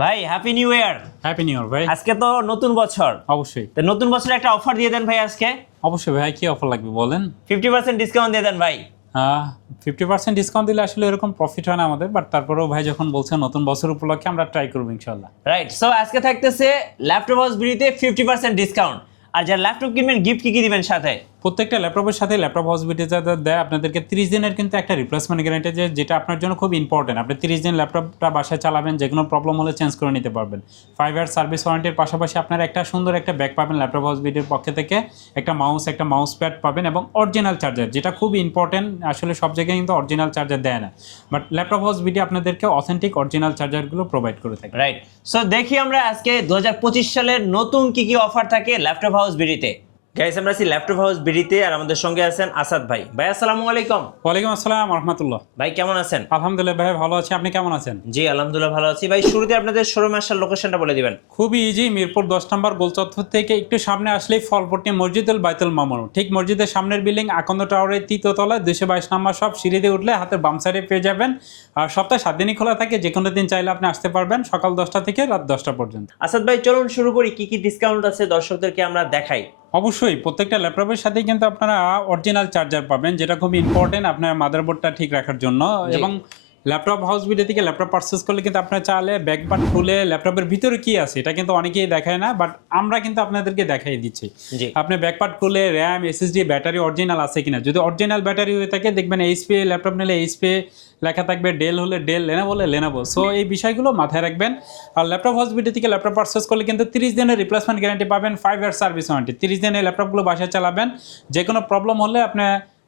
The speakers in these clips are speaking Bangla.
ভাই happy new year. Happy new year ভাই। আজকে তো নতুন বছর, অবশ্যই তো নতুন বছরে একটা অফার দিয়ে দেন ভাই আজকে। অবশ্যই ভাই, কি অফার লাগবে বলেন। 50% ডিসকাউন্ট দিয়ে দেন ভাই। 50% ডিসকাউন্ট দিলে আসলে এরকম প্রফিট হয় না আমাদের, বাট তারপরেও ভাই যখন বলছেন নতুন বছর উপলক্ষে আমরা ট্রাই করবো ইনশাল্লাহ। রাইট, সো আজকে থাকতেছে ল্যাপটপ হাউস বিডিতে 50% ডিসকাউন্ট। আর যারা ল্যাপটপ কিনবেন গিফট কি দিবেন সাথে? প্রত্যেকটা ল্যাপটপের সাথে ল্যাপটপ হাউস বিটে যাদের দেয় আপনাদেরকে 30 দিনের কিন্তু একটা রিপ্লেসমেন্ট গ্যারান্টি, যেটা আপনার জন্য খুব ইম্পর্টেন্ট। আপনি 30 দিন ল্যাপটপটা বাসায় চালাবেন, যে কোনো প্রবলেম হলে চেঞ্জ করে নিতে পারবেন। 5 ইয়ার সার্ভিস ওয়ারেন্টির পাশাপাশি আপনার একটা সুন্দর একটা ব্যাগ পাবেন ল্যাপটপ হাউস বিটের পক্ষ থেকে, একটা মাউস প্যাড পাবেন এবং অরিজিনাল চার্জার, যেটা খুব ইম্পর্টেন্ট। আসলে সব জায়গায় কিন্তু অরিজিনাল চার্জার দেয় না, বাট ল্যাপটপ হাউস বিটে আপনাদেরকে অথেন্টিক অরিজিনাল চার্জারগুলো প্রোভাইড করে থাকে। রাইট, সো দেখি আমরা আজকে 2025 সালের নতুন কি কি অফার থাকে ল্যাপটপ হাউস বিডিতে। গাইস, আমরা আছি ল্যাপটপ হাউস বিডিতে, আর আমাদের সঙ্গে আছেন আসাদ ভাই। ভাই আসসালামু আলাইকুম। ওয়ালাইকুম আসসালাম রহমতুল্লাহ। ভাই কেমন আছেন? আলহামদুলিল্লাহ ভাই, ভালো আছি, আপনি কেমন আছেন? জি আলহামদুলিল্লাহ ভালো আছি। ভাই শুরুতে আপনাদের শোরুম আসার লোকেশনটা বলে দিবেন। খুবই ইজি, মিরপুর 10 নম্বর গোলচত্বর থেকে একটু সামনে আসলেই ফলপট্টি মসজিদুল বাইতুল মামুন, ঠিক মসজিদের সামনের বিল্ডিং আকন্দ টাওয়ারের 3য় তলায় 222 নম্বর সব, সিঁড়ি দিয়ে উঠলে হাতের বাম সাইডে পেয়ে যাবেন। আর সপ্তাহে 7 দিনই খোলা থাকে, যে কোনো দিন চাইলে আপনি আসতে পারবেন সকাল 10টা থেকে রাত 10টা পর্যন্ত। আসাদ ভাই চলুন শুরু করি, কি কি ডিসকাউন্ট আছে দর্শকদেরকে আমরা দেখাই। অবশ্যই প্রত্যেকটা ল্যাপটপের সাথেই কিন্তু আপনারা অরিজিনাল চার্জার পাবেন, যেটা খুব ইম্পর্টেন্ট আপনার মাদারবোর্ডটা ঠিক রাখার জন্য। এবং ল্যাপটপ হাউস বিডি থেকে ল্যাপটপ পারচেস করলে কিন্তু আপনার চাইলে ব্যাকপার্ট খুলে ল্যাপটপের ভিতরে কি আছে এটা কিন্তু অনেকেই দেখায় না, বাট আমরা কিন্তু আপনাদেরকে দেখাই দিচ্ছি। আপনি ব্যাকপার্ট খুলে র্যাম, এসএসডি, ব্যাটারি অরিজিনাল আছে কিনা, যদি অরিজিনাল ব্যাটারি হয়ে থাকে দেখবেন এইচপি ল্যাপটপ নিলে এইচপি লেখা থাকবে, ডেল হলে ডেল, লেনোভো হলে লেনোভো। সো এই বিষয়গুলো মাথায় রাখবেন। আর ল্যাপটপ হাউস বিডি থেকে ল্যাপটপ পারচেস করলে কিন্তু 30 দিনের রিপ্লেসমেন্ট গ্যারান্টি পাবেন, 5 ইয়ার সার্ভিস ওয়ারেন্টি। 30 দিনের ল্যাপটপগুলো বাসায় চালাবেন, যে কোনো প্রবলেম হলে আপনি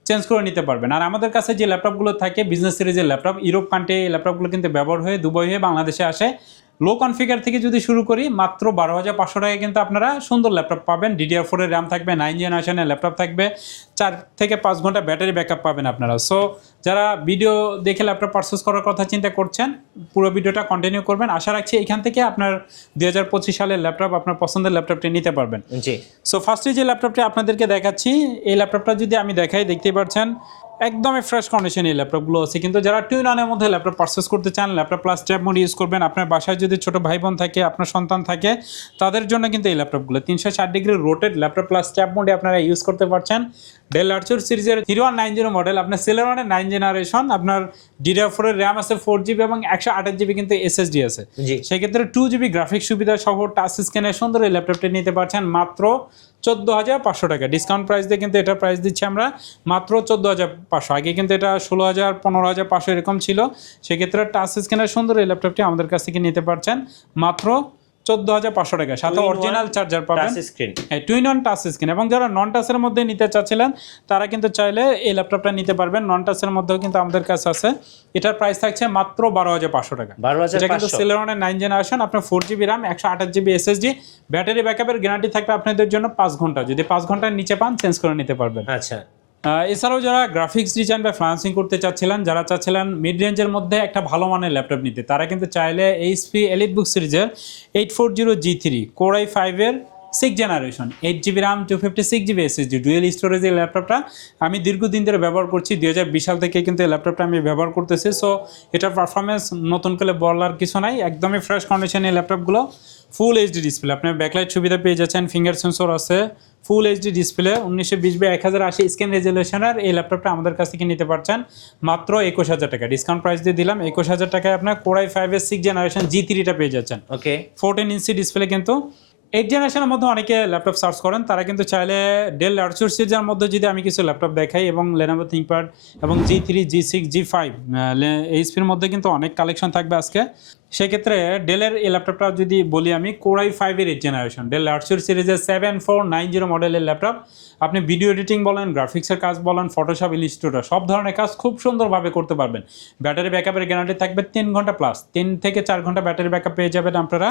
চেঞ্জ করে নিতে পারবেন। আর আমাদের কাছে যে ল্যাপটপগুলো থাকে বিজনেস সিরিজের ল্যাপটপ, ইউরোপ কান্ট্রি ল্যাপটপগুলো কিন্তু ব্যবহার হয়ে দুবাই হয়ে বাংলাদেশে আসে। লো কনফিগার থেকে যদি শুরু করি মাত্র 12,500 টাকায় কিন্তু আপনারা সুন্দর ল্যাপটপ পাবেন। DDR4 এর র্যাম থাকবে, 9 জেনারেশনের ল্যাপটপ থাকবে, 4 থেকে 5 ঘন্টা ব্যাটারি ব্যাকআপ পাবেন আপনারা। সো যারা ভিডিও দেখে ল্যাপটপ পারচেস করার কথা চিন্তা করছেন, পুরো ভিডিওটা কন্টিনিউ করবেন। আশা রাখছি এখান থেকে আপনার 2025 সালের ল্যাপটপ, আপনার পছন্দের ল্যাপটপটি নিতে পারবেন। জি, সো ফার্স্টে যে ল্যাপটপটি আপনাদেরকে দেখাচ্ছি, এই ল্যাপটপটা যদি আমি দেখাই, দেখতেই পাচ্ছেন একদমই ফ্রেশ কন্ডিশন এই ল্যাপটপগুলো আছে। কিন্তু যারা 2-in-1 মধ্যে ল্যাপটপ পারচেস করতে চান, laptop plus tab mode use করবেন, আপনার বাসায় যদি ছোটো ভাই বোন থাকে, আপনার সন্তান থাকে, তাদের জন্য কিন্তু এই ল্যাপটপগুলো 360 degree rotate laptop plus tab মোডে আপনারা ইউজ করতে পারছেন। ডেল আর্চুর সিরিজের 3190 মডেল, আপনার সেলেরনের 9 জেনারেশন, আপনার DDR4 এর র্যাম আছে 4GB এবং 128GB কিন্তু SSD আছে। সেক্ষেত্রে 2GB গ্রাফিক্স সুবিধা সহ টাচ স্ক্রিনের সুন্দর এই ল্যাপটপটি নিতে পারছেন মাত্র 14,500 টাকা। ডিসকাউন্ট প্রাইস দিয়ে কিন্তু এটা প্রাইস দিচ্ছি আমরা মাত্র 14,500। আগে কিন্তু এটা 16,000, 15,500 এরকম ছিল। সেক্ষেত্রে টাচ স্ক্রিনের সুন্দর এই ল্যাপটপটি আমাদের কাছ থেকে নিতে পারছেন মাত্র 14,500 টাকা, সাথে অরিজিনাল চার্জার পাবেন, টুইন-অন টাচ স্ক্রিন। এবং যারা নন টাচের মধ্যে নিতে চাচ্ছিলেন তারা কিন্তু চাইলে এই ল্যাপটপটা নিতে পারবেন। নন টাচের মধ্যেও কিন্তু আমাদের কাছে আছে। এটার প্রাইস থাকছে মাত্র 12,500 টাকা। এটা কিন্তু সেলেরনের 9 জেনারেশন, আপনার 4GB RAM, 128GB SSD, battery ব্যাকআপের গ্যারান্টি থাকবে আপনাদের জন্য 5 ঘন্টা। যদি 5 ঘন্টার নিচে পান চেঞ্জ করে নিতে পারবেন। আচ্ছা, এছাড়াও যারা গ্রাফিক্স ডিজাইন বা ফ্রিল্যান্সিং করতে চাচ্ছিলেন, যারা চাচ্ছিলেন মিড রেঞ্জের মধ্যে একটা ভালো মানের ল্যাপটপ নিতে, তারা কিন্তু চাইলে HP এলিটবুক সিরিজের 840G3 Core i5 এর 6 generation, 8GB RAM, 256GB SSD, dual storage এই ল্যাপটপটা আমি দীর্ঘদিন ধরে ব্যবহার করছি। 2020 সাল থেকে কিন্তু এই ল্যাপটপটা আমি ব্যবহার করতেছি। সো এটার পারফরমেন্স নতুন করে বলার কিছু নাই, একদমই ফ্রেশ কন্ডিশন এই ল্যাপটপগুলো। ফুল HD ডিসপ্লে, আপনার ব্যাকলাইট সুবিধা পেয়ে যাচ্ছেন, ফিঙ্গার সেন্সর আছে, ফুল HD ডিসপ্লে, 1920x1080 স্ক্রিন রেজলিউশনের এই ল্যাপটপটা আমাদের কাছ থেকে নিতে পারছেন মাত্র 21,000 টাকা। ডিসকাউন্ট প্রাইস দিয়ে দিলাম 21,000 টাকায় আপনার Core i5 এর 6 জেনারেশন G3টা পেয়ে যাচ্ছেন। ওকে, 14 ইঞ্চি ডিসপ্লে। কিন্তু 8 জেনারেশনের মধ্যে অনেকে ল্যাপটপ সার্চ করেন, তারা কিন্তু চাইলে ডেল আর্চুর সিরিজের মধ্যে যদি আমি কিছু ল্যাপটপ দেখাই, এবং লেনোভো থিংকপ্যাড এবং G3, G6, G5 এইচপির মধ্যে কিন্তু অনেক কালেকশন থাকবে আজকে। সেক্ষেত্রে ডেলের এই ল্যাপটপটা যদি বলি আমি, Core i5 এর 8 জেনারেশন, ডেল আর্চুর সিরিজের 7490 মডেলের ল্যাপটপ। আপনি ভিডিও এডিটিং বলেন, গ্রাফিক্সের কাজ বলেন, ফটোশপ, ইলাস্ট্রেটর সব ধরনের কাজ খুব সুন্দরভাবে করতে পারবেন। ব্যাটারি ব্যাকআপের গ্যারান্টি থাকবে 3 ঘন্টা প্লাস, 3 থেকে 4 ঘন্টা ব্যাটারি ব্যাকআপ পেয়ে যাবেন আপনারা।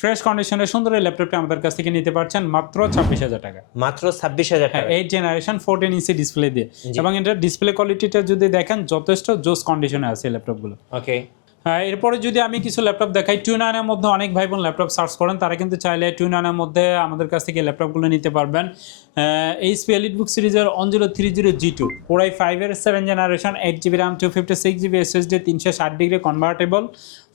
ফ্রেশ কন্ডিশনের সুন্দর এই ল্যাপটপটি আমাদের কাছ থেকে নিতে পারছেন মাত্র 26,000 টাকা। মাত্র 26,000 টাকা, 8 জেনারেশন 14 ইঞ্চি ডিসপ্লে দিয়ে। এবং এটার ডিসপ্লে কোয়ালিটিটা যদি দেখেন যথেষ্ট জোস কন্ডিশনে আছে এই ল্যাপটপগুলো। ওকে, এরপরে যদি আমি কিছু ল্যাপটপ দেখাই 2.9 এর মধ্যে অনেক ভাই বোন ল্যাপটপ সার্চ করেন, তারা কিন্তু চাইলে 2.9 এর মধ্যে আমাদের কাছ থেকে ল্যাপটপগুলো নিতে পারবেন। এইচপি এলিটবুক সিরিজের 1030G2 Core i5 এর 7th generation 8GB RAM 256GB SSD 360 degree convertible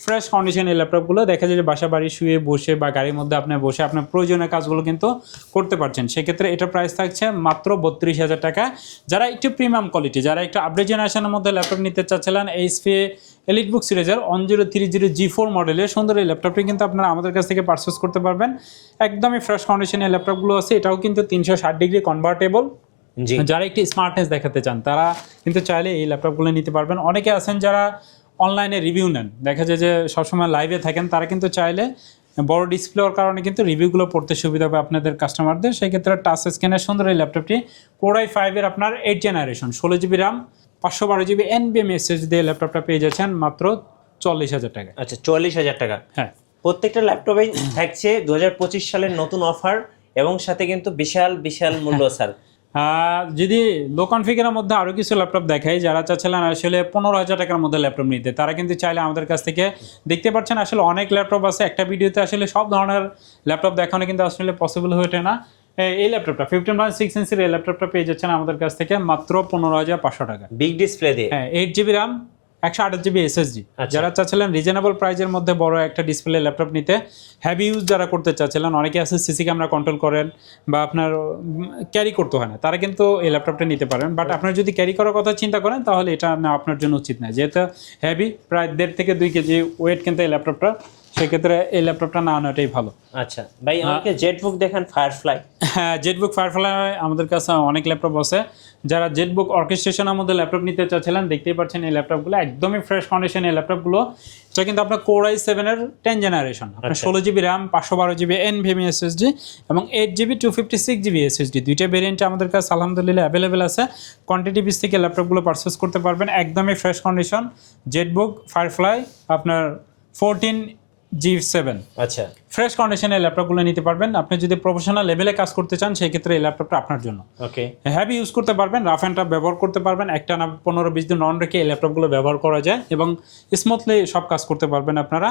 fresh condition এই ল্যাপটপগুলো দেখা যায় যে বাসা বাড়ি শুয়ে বসে বা গাড়ির মধ্যে আপনি বসে আপনার প্রয়োজনীয় কাজগুলো কিন্তু করতে পারছেন। সেক্ষেত্রে এটার প্রাইস থাকছে মাত্র 32,000 টাকা। যারা একটু প্রিমিয়াম কোয়ালিটি, যারা একটু আপডেট জেনারেশনের মধ্যে ল্যাপটপ নিতে চাচ্ছিলেন, এইচপি এলিটবুক সিরিজের 1030G4 মডেলের সুন্দর এই ল্যাপটপটি কিন্তু আপনারা আমাদের কাছ থেকে পারচেস করতে পারবেন। একদমই ফ্রেশ কন্ডিশনের ল্যাপটপগুলো আছে, এটাও কিন্তু 360 ডিগ্রি কনভার্টেবল। যারা একটু স্মার্টনেস দেখাতে চান তারা কিন্তু চাইলে এই ল্যাপটপগুলো নিতে পারবেন। অনেকে আছেন যারা অনলাইনে রিভিউ নেন, দেখা যায় যে সবসময় লাইভে থাকেন, তারা কিন্তু চাইলে বড় ডিসপ্লের কারণে কিন্তু রিভিউগুলো পড়তে সুবিধা হবে আপনাদের কাস্টমারদের। সেক্ষেত্রে টাচ স্ক্রিনের সুন্দর এই ল্যাপটপটি Core i5 এর আপনার 8th generation 16GB RAM 512GB NVMe SSD দিয়ে ল্যাপটপটা পেয়ে যাচ্ছেন মাত্র 40,000 টাকা। আচ্ছা, 40,000 টাকা। হ্যাঁ, প্রত্যেকটা ল্যাপটপেই থাকছে 2025 সালের নতুন অফার এবং সাথে কিন্তু বিশাল বিশাল মূল্য স্যার। যদি লো কনফিগারের মধ্যে আরও কিছু ল্যাপটপ দেখাই, যারা চাচ্ছিলেন আসলে 15,000 টাকার মধ্যে ল্যাপটপ নিতে, তারা কিন্তু চাইলে আমাদের কাছ থেকে দেখতে পাচ্ছেন আসলে অনেক ল্যাপটপ আছে। একটা ভিডিওতে আসলে সব ধরনের ল্যাপটপ দেখানো কিন্তু আসলে পসিবল হয়ে ওঠে না। এই ল্যাপটপটা 15.6 ইঞ্চির এই ল্যাপটপটা পেয়ে যাচ্ছেন আমাদের কাছ থেকে মাত্র 15,500 টাকা বিগ ডিসপ্লে দিয়ে। হ্যাঁ, 8GB RAM 128GB SSD। যারা চাচ্ছিলেন রিজনেবল প্রাইজের মধ্যে বড় একটা ডিসপ্লে ল্যাপটপ নিতে, হ্যাভি ইউজ যারা করতে চাচ্ছিলেন, অনেকে আছে সিসি ক্যামেরা কন্ট্রোল করেন বা আপনার ক্যারি করতে হয় না, তারা কিন্তু এই ল্যাপটপটা নিতে পারেন। বাট আপনার যদি ক্যারি করার কথা চিন্তা করেন তাহলে এটা না আপনার জন্য উচিত না, যেহেতু হ্যাভি প্রায় 1.5 থেকে 2 কেজি ওয়েট কিন্তু এই ল্যাপটপটা, সেক্ষেত্রে এই ল্যাপটপটা না আনাটাই ভালো। আচ্ছা ভাই, আমাকে জেটবুক দেখান, ফায়ারফ্লাই। হ্যাঁ, জেটবুক ফায়ারফ্লাই আমাদের কাছে অনেক ল্যাপটপ আছে। যারা জেটবুক অর্কেস্ট্রেশনের মধ্যে ল্যাপটপ নিতে চাচ্ছিলেন, দেখতেই পাচ্ছেন এই ল্যাপটপগুলো একদমই ফ্রেশ কন্ডিশন। এই ল্যাপটপগুলো এটা কিন্তু আপনার Core i7 এর 10th জেনারেশন, আপনার 16GB RAM 512GB NVMe SSD এবং 8GB 256GB SSD দুইটা ভেরিয়েন্টে আমাদের কাছে আলহামদুলিল্লাহ অ্যাভেলেবেল আছে। কোয়ান্টিটি পিস থেকে ল্যাপটপগুলো পারচেস করতে পারবেন, একদমই ফ্রেশ কন্ডিশন। জেটবুক ফায়ারফ্লাই আপনার 14G7 আচ্ছা, ফ্রেশ কন্ডিশনের ল্যাপটপগুলো নিতে পারবেন। আপনি যদি প্রফেশনাল লেভেলে কাজ করতে চান, সেই ক্ষেত্রে এই ল্যাপটপটা আপনার জন্য। ওকে, হ্যাভি ইউজ করতে পারবেন, রাফ অ্যান্ড টাফ ব্যবহার করতে পারবেন, একটা না 15-20 দিন অন রেখে এই ল্যাপটপগুলো ব্যবহার করা যায় এবং স্মুথলি সব কাজ করতে পারবেন। আপনারা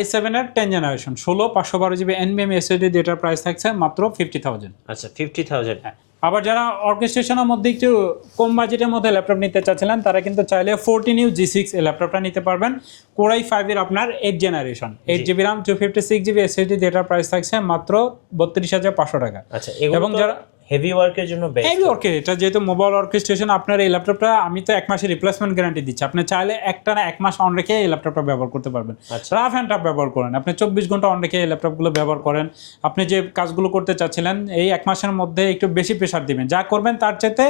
i7 এর 10th generation 512GB NVMe SSD যেটার প্রাইস থাকছে মাত্র 50,000। আচ্ছা 50,000। হ্যাঁ, আবার যারা অর্কেস্ট্রেশনের মধ্যে একটু কম বাজেটের মধ্যে ল্যাপটপ নিতে চাচ্ছিলেন, তারা কিন্তু চাইলে 14U G6 এই ল্যাপটপটা নিতে পারবেন। Core i5 এর আপনার 8th generation 8GB RAM 256GB SSD যেটার প্রাইস থাকছে মাত্র 32,500 টাকা। আচ্ছা, এবং যারা হেভি ওয়ার্কের জন্য বেস্ট। হেভি ওয়ার্কে এটা যেহেতু মোবাইল অর্কেস্ট্রেশন, আপনার এই ল্যাপটপটা আমি তো 1 মাসের রিপ্লেসমেন্ট গ্যারান্টি দিচ্ছি। আপনি চাইলে একটা না 1 মাস অন রেখে এই ল্যাপটপটা ব্যবহার করতে পারবেন। রাফ অ্যান্ড টাফ ব্যবহার করেন, আপনি 24 ঘন্টা অন রেখে এই ল্যাপটপগুলো ব্যবহার করেন। আপনি যে কাজগুলো করতে চাচ্ছিলেন এই 1 মাসের মধ্যে একটু বেশি প্রেশার দিবেন, যা করবেন তার চাইতে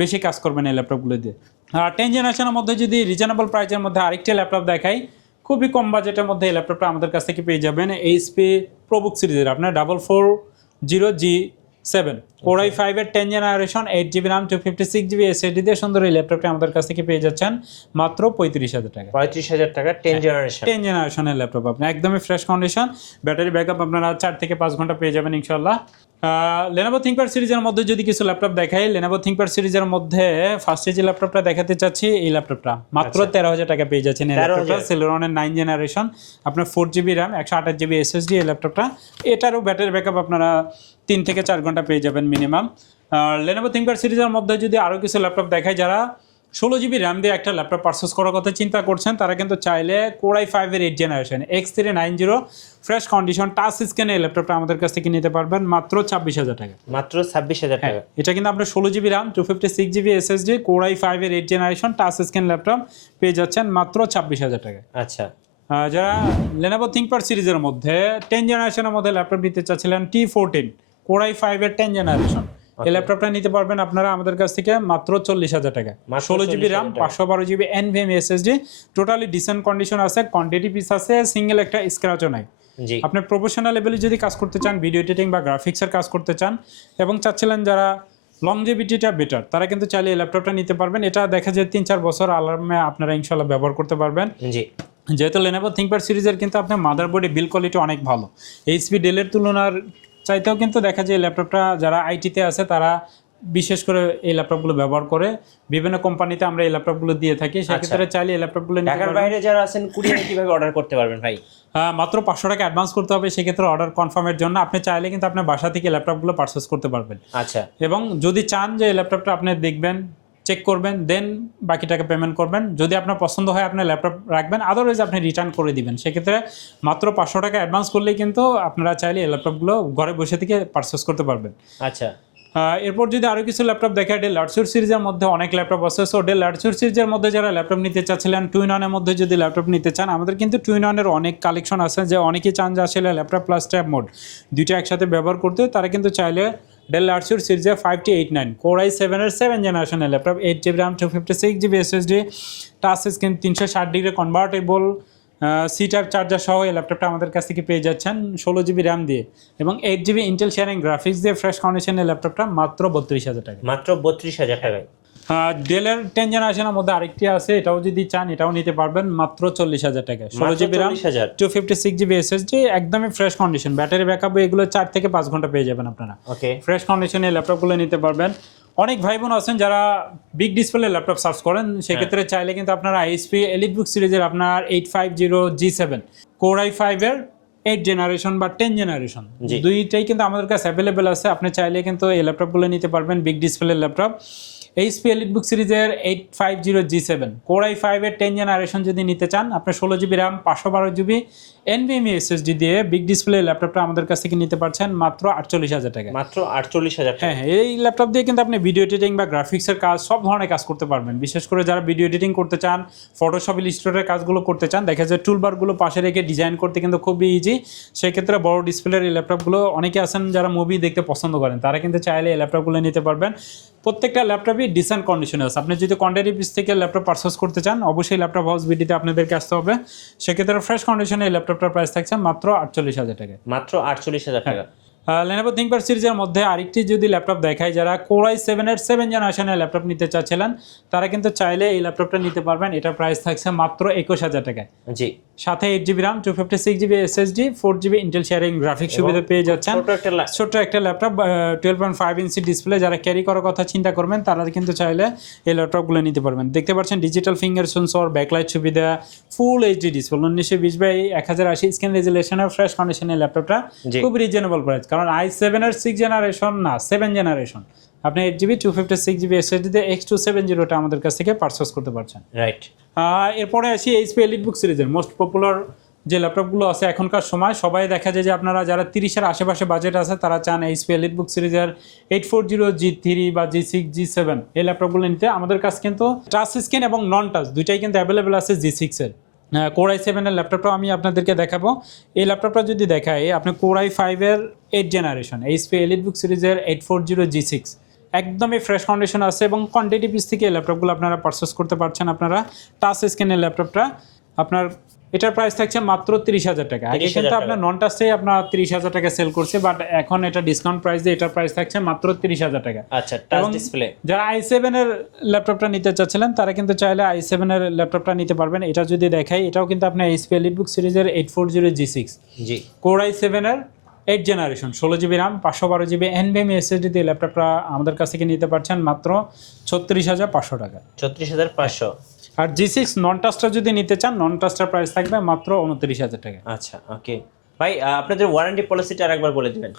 বেশি কাজ করবেন এই ল্যাপটপগুলো দিয়ে। আর 10th জেনারেশনের মধ্যে যদি রিজনেবল প্রাইসের মধ্যে আরেকটি ল্যাপটপ দেখাই, খুবই কম বাজেটের মধ্যে এই ল্যাপটপটা আমাদের কাছ থেকে পেয়ে যাবেন। এইচপি প্রোবুক সিরিজের আপনার 440G7 Core i5 এর 10th generation 8GB RAM 256GB SSD দিয়ে সুন্দর এই ল্যাপটপটা আমাদের কাছ থেকে পেয়ে যাচ্ছেন মাত্র 35,000 টাকা। 35,000 টাকা 10th জেনারেশন। 10th জেনারেশনের ল্যাপটপ আপনি একদমই ফ্রেশ কন্ডিশন, ব্যাটারি ব্যাকআপ আপনারা 4 থেকে 5 ঘন্টা পেয়ে যাবেন ইনশাআল্লাহ। Lenovo ThinkPad সিরিজের মধ্যে যদি কিছু ল্যাপটপ দেখাই, Lenovo ThinkPad সিরিজের মধ্যে ফার্স্ট যে ল্যাপটপটা দেখাতে চাচ্ছি, এই ল্যাপটপটা মাত্র 13,000 টাকা পেয়ে যাচ্ছেন। এই ল্যাপটপটা Celeron-এর 9th জেনারেশন, আপনার 4GB RAM 128GB SSD এই ল্যাপটপটা, এটারও ব্যাটারি ব্যাকআপ আপনারা 3 থেকে 4 ঘন্টা পেয়ে যাবেন মিনিমাম। Lenovo ThinkPad সিরিজের মধ্যে যদি আরও কিছু ল্যাপটপ দেখাই, যারা 16GB RAM দিয়ে একটা ল্যাপটপ পারচেস করার কথা চিন্তা করছেন, তারা কিন্তু চাইলে Core i5 এর 8th generation X390 fresh condition touch স্ক্রিনে এই ল্যাপটপটা আমাদের কাছ থেকে নিতে পারবেন মাত্র 26,000 টাকা। মাত্র 26,000 টাকা। এটা কিন্তু আপনার 16GB RAM 256GB SSD Core i5 এর 8th generation touch screen laptop পেয়ে যাচ্ছেন মাত্র 26,000 টাকা। আচ্ছা, যারা Lenovo ThinkPad সিরিজের মধ্যে 10th জেনারেশনের মধ্যে ল্যাপটপ নিতে চাচ্ছিলেন, T14 Core i5 এর 10th জেনারেশন এই ল্যাপটপটা নিতে পারবেন আপনারা আমাদের কাছ থেকে মাত্র 40,000 টাকা। 16GB RAM 512GB NVMe SSD, totally dissent condition আছে, কোয়ান্টিটি পিস আছে, সিঙ্গেল একটা স্ক্র্যাচও নাই। আপনি প্রফেশনাল লেভেলে যদি কাজ করতে চান, ভিডিও এডিটিং বা গ্রাফিক্সের কাজ করতে চান এবং চাচ্ছিলেন যারা লংজেভিটিটা বেটার, তারা কিন্তু চাইলে এই ল্যাপটপটা নিতে পারবেন। এটা দেখা যায় 3-4 বছর আরামে আপনারা ইনশাআল্লাহ ব্যবহার করতে পারবেন। যেহেতু Lenovo ThinkPad সিরিজের কিন্তু আপনার মাদারবোর্ডে বিল কোয়ালিটি অনেক ভালো, এইচপি ডেলের তুলনার চাইতেও কিন্তু দেখা যায় ল্যাপটপটা যারা আইটিতে আছে তারা বিশেষ করে এই ল্যাপটপগুলো ব্যবহার করে বিভিন্ন কোম্পানিতে আমরা এই ল্যাপটপগুলো দিয়ে থাকি, সেক্ষেত্রে চাইলে এই ল্যাপটপগুলো নিতে ঢাকার পারবেন। বাইরে যারা আছেন কুরিয়ারে কিভাবে অর্ডার করতে পারবেন ভাই? মাত্র 500 টাকা অ্যাডভান্স করতে হবে, সেক্ষেত্রে অর্ডার কনফার্মের জন্য আপনি চাইলে কিন্তু আপনার বাসা থেকে ল্যাপটপগুলো পারচেস করতে পারবেন। আচ্ছা, এবং যদি চান যে এই ল্যাপটপটা আপনি দেখবেন, চেক করবেন, দেন বাকি টাকা পেমেন্ট করবেন, যদি আপনার পছন্দ হয় আপনি ল্যাপটপ রাখবেন, আদারওয়াইজ আপনি রিটার্ন করে দিবেন। সেক্ষেত্রে মাত্র 500 টাকা অ্যাডভান্স করলেই কিন্তু আপনারা চাইলে এই ল্যাপটপগুলো ঘরে বসে থেকে পারচেস করতে পারবেন। আচ্ছা, এরপর যদি আরও কিছু ল্যাপটপ দেখা, ডেল লার্চুর সিরিজের মধ্যে অনেক ল্যাপটপ আছে। সো ডেল লার্চুর সিরিজের মধ্যে যারা ল্যাপটপ নিতে চাচ্ছিলেন, টুইননের মধ্যে যদি ল্যাপটপ নিতে চান, আমাদের কিন্তু টুইননের অনেক কালেকশন আছে, যে অনেকেই চান যে আসলে ল্যাপটপ প্লাস ট্যাব মোড দুইটা একসাথে ব্যবহার করতে, তারা কিন্তু চাইলে ডেল লার্চুর সিরিজের 5089 Core i7-এর 7 জেনারেশনের laptop, 8GB RAM 256GB SSD, touch screen, 360 degree convertible, C type charger সহ এই ল্যাপটপটা আমাদের কাছ থেকে পেয়ে যাচ্ছেন 16GB RAM দিয়ে এবং 8GB ইন্টেল শেয়ারিং গ্রাফিক্স দিয়ে ফ্রেশ কন্ডিশনের ল্যাপটপটা মাত্র 32,000 টাকা। মাত্র 32,000 টাকায়। ডেলের 10 জেনারেশনের মধ্যে আরেকটি আছে, এটাও যদি চান এটাও নিতে পারবেন মাত্র 40,000 টাকা। 16GB RAM 256GB SSD, একদমই ফ্রেশ কন্ডিশন, ব্যাটারি ব্যাকআপ এগুলো 4 থেকে 5 ঘন্টা পেয়ে যাবেন আপনারা। ওকে, ফ্রেশ কন্ডিশনে ল্যাপটপগুলো নিতে পারবেন। অনেক ভাই বোন আছেন যারা বিগ ডিসপ্লে ল্যাপটপ সার্চ করেন, সেক্ষেত্রে চাইলে কিন্তু আপনারা ISP EliteBook সিরিজের আপনার 850G7 Core i5-এর 8 জেনারেশন বা 10 জেনারেশন দুইটাই কিন্তু আমাদের কাছে অ্যাভেলেবেল আছে। আপনি চাইলে কিন্তু এই ল্যাপটপগুলো নিতে পারবেন, big display laptop. HP EliteBook সিরিজের 850G7 Core i5-এর 10 জেনারেশন যদি নিতে চান, আপনি 16GB RAM 512GB NVMe SSD দিয়ে বিগ ডিসপ্লে ল্যাপটপটা আমাদের কাছ থেকে নিতে পারছেন মাত্র 48,000 টাকা। মাত্র 48,000 টাকা। হ্যাঁ, এই ল্যাপটপ দিয়ে কিন্তু আপনি ভিডিও এডিটিং বা গ্রাফিক্সের কাজ, সব ধরনের কাজ করতে পারবেন। বিশেষ করে যারা ভিডিও এডিটিং করতে চান, ফটোশপ ইলাস্ট্রেটরের কাজগুলো করতে চান, দেখা যায় টুলবারগুলো পাশে রেখে ডিজাইন করতে কিন্তু খুবই ইজি। সেক্ষেত্রে বড় ডিসপ্লের এই ল্যাপটপগুলো, অনেকে আছেন যারা মুভি দেখতে পছন্দ করেন, তারা কিন্তু চাইলে এই ল্যাপটপগুলো নিতে পারবেন। প্রত্যেকটা ল্যাপটপই ডিসেন্ট কন্ডিশনে আছে। আপনি যদি কন্টেরি পিস থেকে ল্যাপটপ পারচেস করতে চান, অবশ্যই ল্যাপটপ হাউস বিডিতে আপনাদেরকে আসতে হবে। সেক্ষেত্রে ফ্রেশ কন্ডিশনে এই ল্যাপটপটার প্রাইস থাকছে মাত্র 48,000 টাকা। মাত্র 48,000 টাকা। Lenovo ThinkPad সিরিজের মধ্যে আরেকটি যদি ল্যাপটপ দেখাই, যারা Core i7-এর 7 জেনারেশনের ল্যাপটপ নিতে চাচ্ছিলেন, তারা কিন্তু চাইলে এই ল্যাপটপটা নিতে পারবেন। এটার প্রাইস থাকছে মাত্র 21,000 টাকায়। জি, সাথে 8GB RAM 256GB SSD 4GB Intel sharing graphics সুবিধা পেয়ে যাচ্ছেন। ছোট্ট একটা ল্যাপটপ, 12.5 ইঞ্চি ডিসপ্লে, যারা ক্যারি করার কথা চিন্তা করবেন তারা কিন্তু চাইলে এই ল্যাপটপগুলো নিতে পারবেন। দেখতে পাচ্ছেন ডিজিটাল ফিঙ্গার সেন্সর, ব্যাকলাইট সুবিধা, full HD display, 1920x1080 screen রেজুলেশনের ফ্রেশ কন্ডিশনের ল্যাপটপটা খুব রিজনেবল প্রাইস। কারণ i7-এর 6 জেনারেশন না, 7 জেনারেশন, আপনি 8GB 256GB SSD দিয়ে X270টা আমাদের কাছ থেকে পারচেস করতে পারছেন। রাইট। এরপরে আসি HP EliteBook সিরিজের মোস্ট পপুলার যে ল্যাপটপগুলো আছে এখনকার সময়, সবাই দেখা যায় যে আপনারা যারা 30-এর আশেপাশে বাজেট আছে, তারা চান HP EliteBook সিরিজের 840G3 বা G6 G7 এই ল্যাপটপগুলো নিতে। আমাদের কাছে কিন্তু টাচ স্ক্রিন এবং নন টাচ দুইটাই কিন্তু অ্যাভেলেবেল আছে G6-এর। Core i7-এর ল্যাপটপটাও আমি আপনাদেরকে দেখাবো। এই ল্যাপটপটা যদি দেখাই, আপনি Core i5-এর 8 জেনারেশন HP EliteBook সিরিজের 840G6 একদমই ফ্রেশ কন্ডিশন আছে এবং কোয়ান্টিটি পিস থেকে এই ল্যাপটপগুলো আপনারা পারচেস করতে পারছেন। আপনারা টাচ স্ক্রিনের ল্যাপটপটা আপনার এটার প্রাইস থাকছে মাত্র 30,000 টাকা। আগে কিন্তু আপনার নন টাচটাই আপনার 30,000 টাকা সেল করছে, বাট এখন এটা ডিসকাউন্ট প্রাইস দিয়ে এটার প্রাইস থাকছে মাত্র 30,000 টাকা। আচ্ছা, টাচ ডিসপ্লে। যারা i7-এর ল্যাপটপটা নিতে চাচ্ছিলেন, তারা কিন্তু চাইলে i7-এর ল্যাপটপটা নিতে পারবেন। এটা যদি দেখাই, এটাও কিন্তু আপনার HP EliteBook সিরিজের 840G6 জি Core i7-এর 8 generation 16GB RAM 512GB NVMe SSD দিয়ে ল্যাপটপটা আমাদের কাছ থেকে নিতে পারছেন মাত্র 36,500 টাকা। 36,500। আর G6 নন টাচটা যদি নিতে চান, নন টাচটার প্রাইস থাকবে মাত্র 29,000 টাকা। আচ্ছা, ওকে ভাই, আপনাদের ওয়ারেন্টি পলিসিটা আরেকবার বলে দিবেন।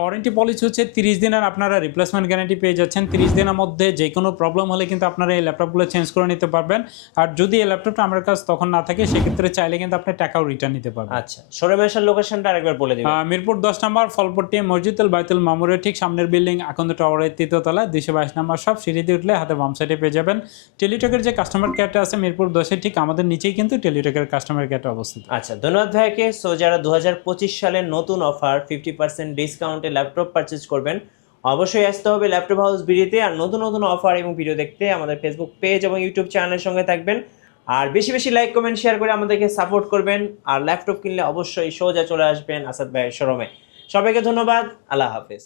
ওয়ারেন্টি পলিসি হচ্ছে 30 দিনের আপনারা রিপ্লেসমেন্ট গ্যারান্টি পেয়ে যাচ্ছেন। 30 দিনের মধ্যে যে কোনো প্রবলেম হলে কিন্তু আপনারা এই ল্যাপটপগুলো চেঞ্জ করে নিতে পারবেন। আর যদি এই ল্যাপটপটা আমার কাছে তখন না থাকে, সেক্ষেত্রে চাইলে কিন্তু আপনি টাকাও রিটার্ন নিতে পারবেন। আচ্ছা, শোরুমের লোকেশনটা আরেকবার বলে দিবেন। মিরপুর 10 নম্বর ফলপট্টি মসজিদুল বাইতুল মামুরের ঠিক সামনের বিল্ডিং আকন্দ টাওয়ারের 3য় তলা 222 নম্বর সব সিঁড়িতে উঠলে হাতে বাম সাইডে পেয়ে যাবেন। টেলিটকের যে কাস্টমার কেয়ারটা আছে মিরপুর 10-এ, ঠিক আমাদের নিচেই কিন্তু টেলিটকের কাস্টমার কেয়ারটা অবস্থিত। আচ্ছা, ধন্যবাদ ভাইকে। সো যারা 2025 সালের নতুন অফার 50% ডিসকাউন্টে ল্যাপটপ পারচেজ করবেন, অবশ্যই আসতে হবে ল্যাপটপ হাউস বিডিতে। আর নতুন নতুন অফার এবং ভিডিও দেখতে আমাদের ফেসবুক পেজ এবং ইউটিউব চ্যানেলের সঙ্গে থাকবেন। আর বেশি বেশি লাইক কমেন্ট শেয়ার করে আমাদেরকে সাপোর্ট করবেন। আর ল্যাপটপ কিনলে অবশ্যই সোজা চলে আসবেন আসাদ ভাইয়ের শোরুমে। সবাইকে ধন্যবাদ, আল্লাহ হাফেজ।